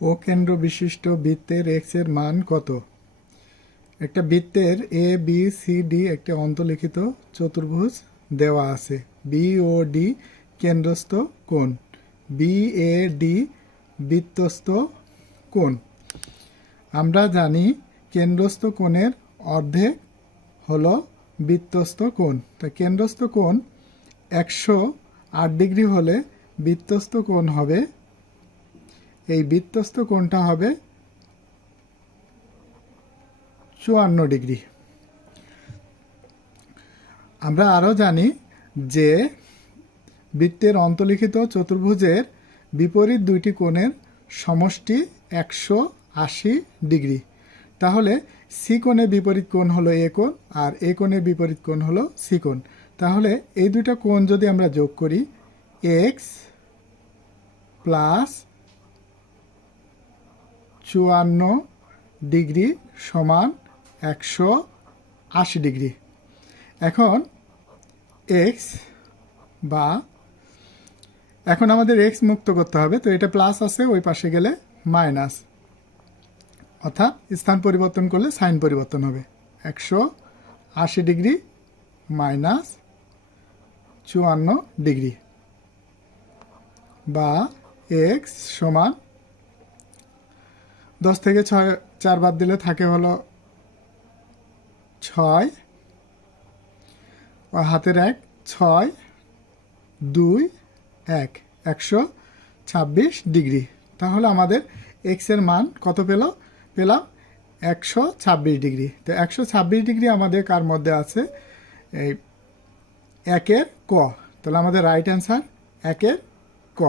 ও কেন্দ্র বিশিষ্ট বৃত্তের এক্স এর মান কত? একটা বৃত্তের এ বি সি ডি একটি অন্তর্লিখিত চতুর্ভুজ দেওয়া আছে। বি ও ডি কেন্দ্রস্থ কোণ, বি এ ডি বৃত্তস্থ কোণ। আমরা জানি কেন্দ্রস্থ কোণের অর্ধেক হলো বৃত্তস্থ কোণ। তা কেন্দ্রস্থ কোণ 108 ডিগ্রি হলে বৃত্তস্থ কোণ হবে, এই বৃত্তস্থ কোণটা হবে 54 ডিগ্রি। আমরা আরও জানি যে বৃত্তের অন্তর্লিখিত চতুর্ভুজের বিপরীত দুইটি কোণের সমষ্টি 180 ডিগ্রি। তাহলে সি কোণের বিপরীত কোণ হলো এ কোণ, আর এ কোণের বিপরীত কোণ হলো সি কোণ। তাহলে এই দুইটা কোণ যদি আমরা যোগ করি, এক্স প্লাস 54 ডিগ্রি সমান 180 ডিগ্রি। এখন এক্স বা এখন আমাদের এক্স মুক্ত করতে হবে, তো এটা প্লাস আছে, ওই পাশে গেলে মাইনাস, অর্থাৎ স্থান পরিবর্তন করলে সাইন পরিবর্তন হবে। 180 ডিগ্রি মাইনাস 54 ডিগ্রি, বা এক্স সমান 10 থেকে 4 বাদ দিলে থাকে হলো 6, হাতের 1, 6, 2, 1, 126 ডিগ্রি। তাহলে আমাদের এক্স এর মান কত পেলাম 126 ডিগ্রি। তো 126 ডিগ্রি আমাদের কার মধ্যে আছে? এই 1 এর ক। তাহলে আমাদের রাইট অ্যান্সার 1 এর ক।